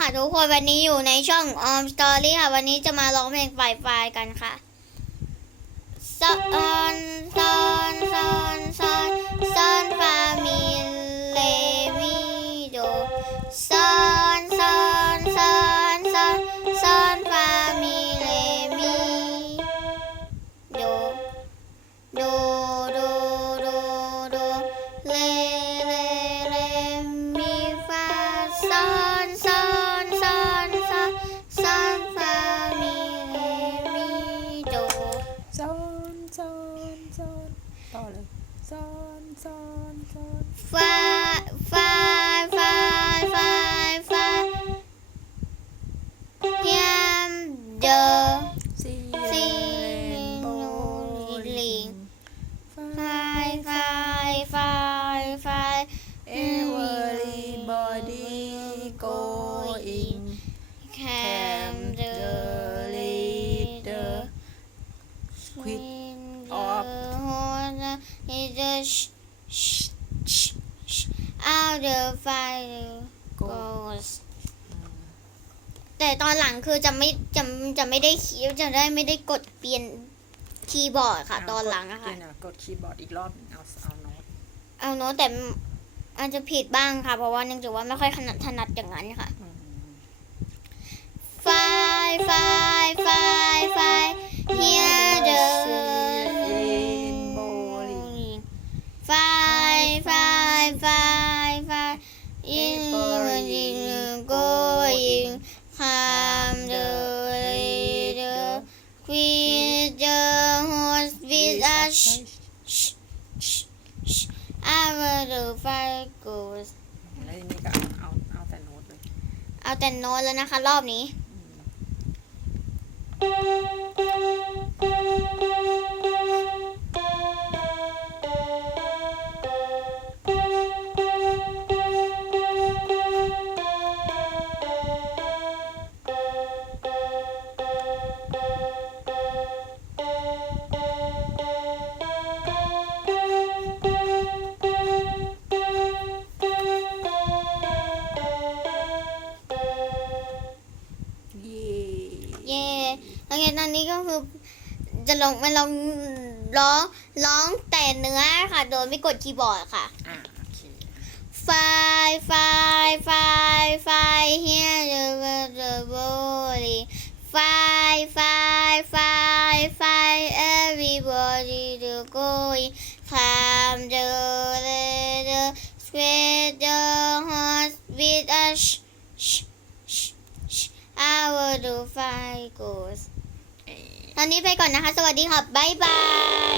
ค่ะทุกคนวันนี้อยู่ในช่องออมสตอรี่ค่ะ วันนี้จะมาร้องเพลงฝ่ายไฟกันค่ะซอ ต่อเลยซอนซอนซอนฟาฟาฟาฟาฟายัมเดอซีซีเลนโบลิงฟไฟไฟไฟไฟเอเ out the fire โก goes แต่ตอนหลังคือจะไม่จะจะไม่ได้คีย์จะได้ไม่ได้กดเปลี่ยนคีย์บอร์ดค่ะ ตอนหลังอะค่ะกดคีย์บอร์ดอีกรอบหนึ่งเอาเอาโน้ตเอาโน้ตแต่อาจจะผิดบ้างค่ะ เพราะว่าเนื่องจากว่าไม่ค่อยถนัดถนัดอย่างนั้นค่ะอืมไฟไฟไฟ with us our the fire goes แล้วทีนี้ก็เอาเอาเอาแต่โน้ตเลย เอาแต่โน้ตแล้วนะคะ รอบนี้ แล้วไงตอนนี้ก็คือจะลงมาลองร้องร้องแต่เนื้อค่ะ โดยไม่กดคีย์บอร์ดค่ะอ่าโอเคไฟไฟไฟไฟ here the the body ไฟไฟไฟไฟ everybody the going climb the ladder spread the horse with us our the fire goes เอ่อ ตอนนี้ไปก่อนนะคะ สวัสดีค่ะบ๊ายบาย